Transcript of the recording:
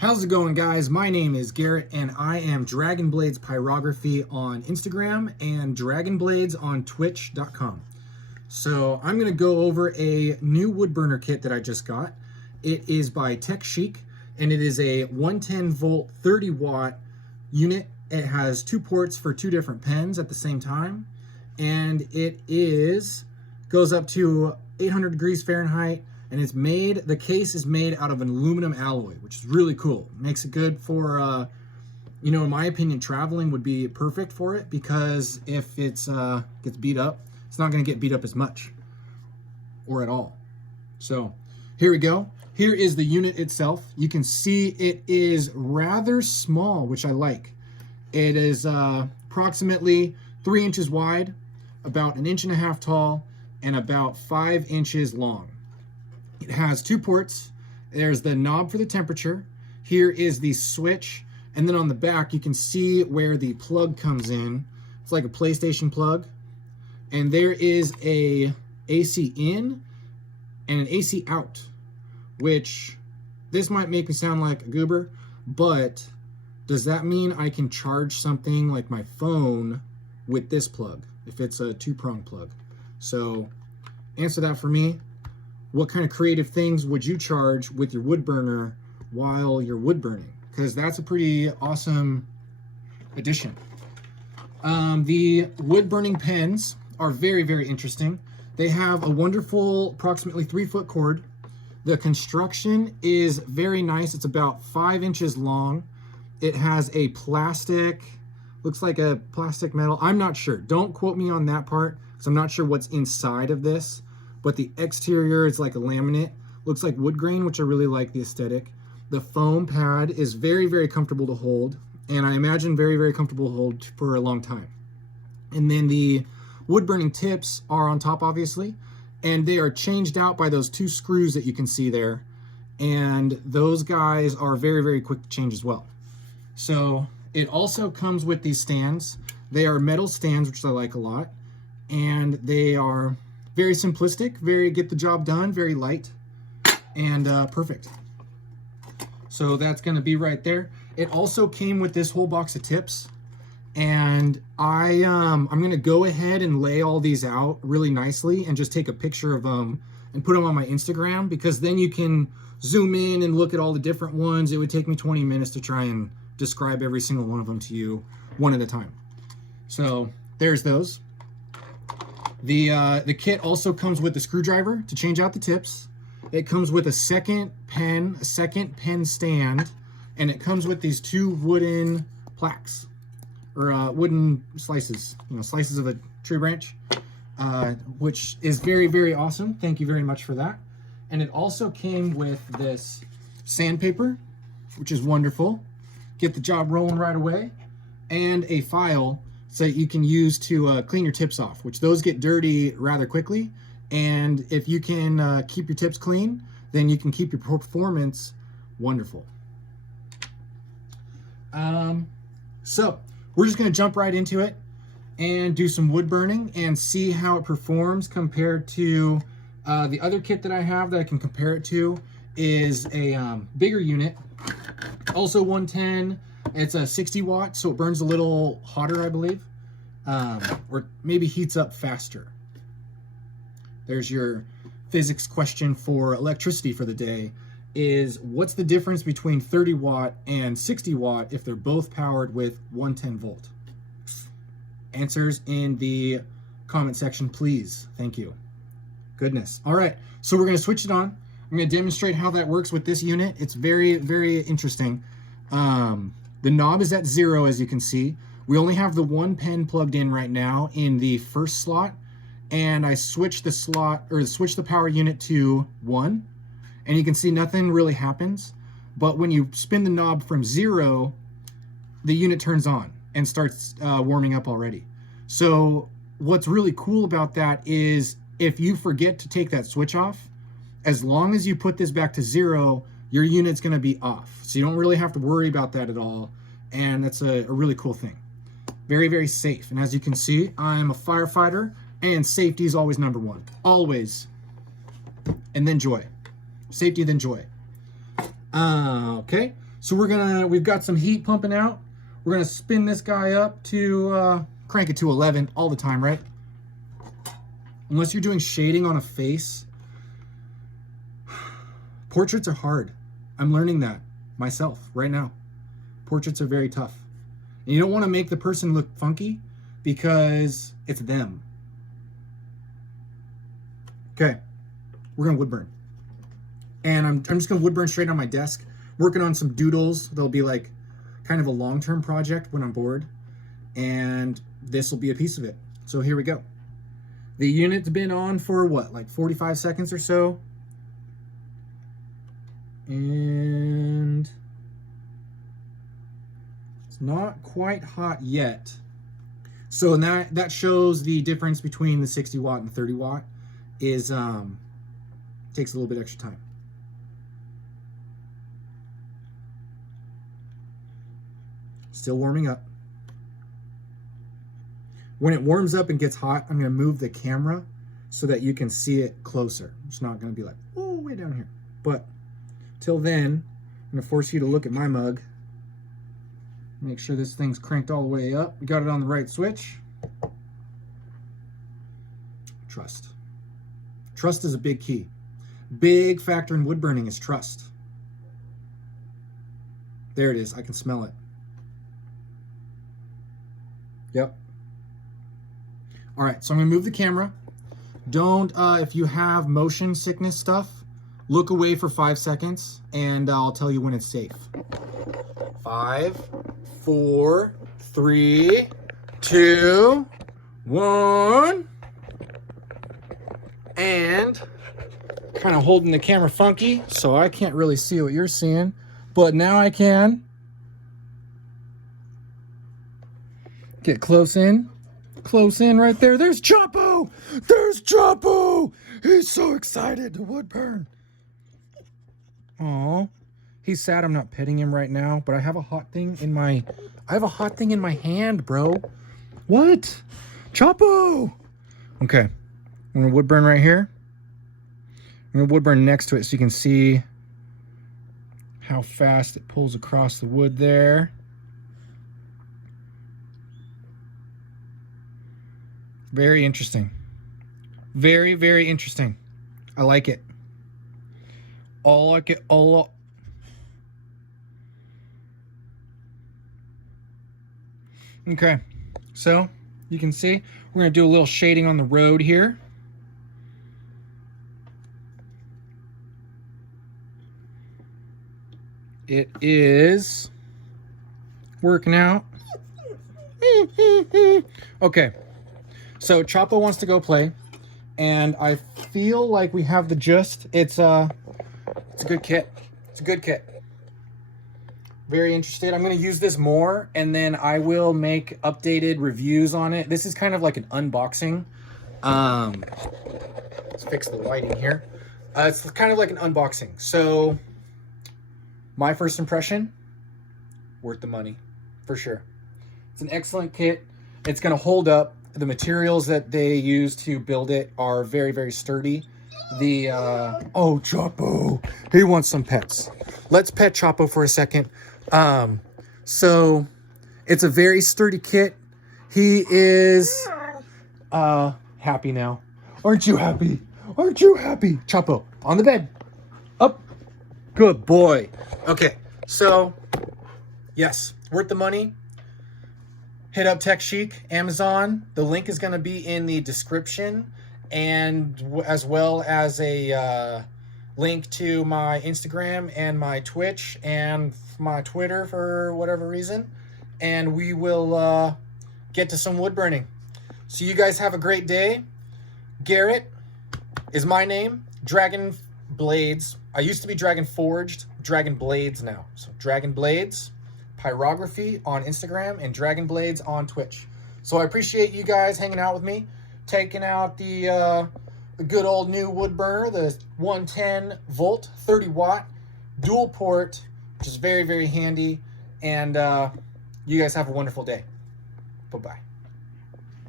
How's it going, guys? My name is Garrett and I am Dragon Blades Pyrography on Instagram and Dragon Blades on Twitch.com. So I'm going to go over a new Woodburner kit that I just got. It is by Tekchic and it is a 110 volt 30 watt unit. It has two ports for two different pens at the same time, and it goes up to 800 degrees Fahrenheit. And the case is made out of an aluminum alloy, which is really cool. It makes it good for, in my opinion, traveling would be perfect for it, because if it's gets beat up, it's not gonna get beat up as much or at all. So here we go. Here is the unit itself. You can see it is rather small, which I like. It is approximately 3 inches wide, about 1.5 inches tall, and about 5 inches long. It has two ports. There's the knob for the temperature. Here is the switch. And then on the back, you can see where the plug comes in. It's like a PlayStation plug. And there is a AC in and an AC out, which this might make me sound like a goober, but does that mean I can charge something like my phone with this plug if it's a two-prong plug? So answer that for me. What kind of creative things would you charge with your Woodburner while you're wood burning? Because that's a pretty awesome addition. The wood burning pens are very, very interesting. They have a wonderful, approximately 3-foot cord. The construction is very nice. It's about 5 inches long. It has a plastic, looks like a plastic metal. I'm not sure. Don't quote me on that part, because I'm not sure what's inside of this. But the exterior is like a laminate. Looks like wood grain, which I really like the aesthetic. The foam pad is very, very comfortable to hold, and I imagine very, very comfortable to hold for a long time. And then the wood burning tips are on top, obviously, and they are changed out by those two screws that you can see there. And those guys are very, very quick to change as well. So it also comes with these stands. They are metal stands, which I like a lot, and they are very simplistic, very get the job done, very light, and perfect. So that's going to be right there. It also came with this whole box of tips, and I'm going to go ahead and lay all these out really nicely and just take a picture of them and put them on my Instagram, because then you can zoom in and look at all the different ones. It would take me 20 minutes to try and describe every single one of them to you one at a time. So there's those. The kit also comes with a screwdriver to change out the tips. It comes with a second pen stand, and it comes with these two wooden plaques, or wooden slices, slices of a tree branch, which is very, very awesome. Thank you very much for that. And it also came with this sandpaper, which is wonderful. Get the job rolling right away, and a file so you can use to clean your tips off, which those get dirty rather quickly. And if you can keep your tips clean, then you can keep your performance wonderful. So we're just gonna jump right into it and do some wood burning and see how it performs compared to the other kit that I have that I can compare it to. Is a bigger unit, also 110. It's a 60 watt, so it burns a little hotter, I believe, or maybe heats up faster. There's your physics question for electricity for the day, is what's the difference between 30 watt and 60 watt if they're both powered with 110 volt? Answers in the comment section, please. Thank you. Goodness. All right, so we're gonna switch it on. I'm gonna demonstrate how that works with this unit. It's very, very interesting. The knob is at 0, as you can see. We only have the one pen plugged in right now in the first slot, and I switched the power unit to 1, and you can see nothing really happens. But when you spin the knob from 0, the unit turns on and starts warming up already. So what's really cool about that is if you forget to take that switch off, as long as you put this back to 0, your unit's gonna be off. So you don't really have to worry about that at all. And that's a really cool thing. Very, very safe. And as you can see, I'm a firefighter, and safety is always number one. Always. And then joy. Safety, then joy. Okay, So we've got some heat pumping out. We're gonna spin this guy up to, crank it to 11 all the time, right? Unless you're doing shading on a face. Portraits are hard. I'm learning that myself right now. Portraits are very tough. And you don't want to make the person look funky because it's them. Okay, we're gonna woodburn. And I'm just gonna woodburn straight on my desk, working on some doodles. They'll be like kind of a long-term project when I'm bored. And this will be a piece of it. So here we go. The unit's been on for what, like 45 seconds or so. And it's not quite hot yet. So that shows the difference between the 60 watt and the 30 watt is takes a little bit extra time. Still warming up. When it warms up and gets hot, I'm gonna move the camera so that you can see it closer. It's not gonna be like, oh, way down here. But till then, I'm gonna force you to look at my mug. Make sure this thing's cranked all the way up. We got it on the right switch. Trust. Trust is a big key. Big factor in wood burning is trust. There it is, I can smell it. Yep. All right, so I'm gonna move the camera. Don't, if you have motion sickness stuff, look away for 5 seconds and I'll tell you when it's safe. 5, 4, 3, 2, 1. And kind of holding the camera funky, so I can't really see what you're seeing, but now I can. Get close in right there. There's Chapo! There's Chapo! He's so excited to wood burn. Aw, he's sad I'm not petting him right now, but I have a hot thing in my hand, bro. What? Chapo! Okay, I'm gonna wood burn right here. I'm gonna wood burn next to it so you can see how fast it pulls across the wood there. Very interesting. Very, very interesting. I like it. I like it a lot. Okay, so you can see we're gonna do a little shading on the road here. It is working out. Okay. So Chapo wants to go play, and I feel like we have the gist. It's a good kit. It's a good kit. Very interested. I'm going to use this more, and then I will make updated reviews on it. This is kind of like an unboxing. Let's fix the lighting here. It's kind of like an unboxing. So my first impression, worth the money, for sure. It's an excellent kit. It's going to hold up. The materials that they use to build it are very, very sturdy. The, oh, Chapo, he wants some pets. Let's pet Chapo for a second. So it's a very sturdy kit. He is, happy now. Aren't you happy? Aren't you happy? Chapo, on the bed. Up. Good boy. Okay, so, yes, worth the money. Hit up Tekchic, Amazon. The link is going to be in the description, and as well as a link to my Instagram and my Twitch and my Twitter for whatever reason. And we will get to some wood burning. So you guys have a great day. Garrett is my name. Dragon Blades. I used to be Dragon Forged. Dragon Blades now. So Dragon Blades. Pyrography on Instagram and Dragon Blades on Twitch. So I appreciate you guys hanging out with me, taking out the good old new wood burner, the 110 volt 30 watt dual port, which is very, very handy. And you guys have a wonderful day. Bye-bye.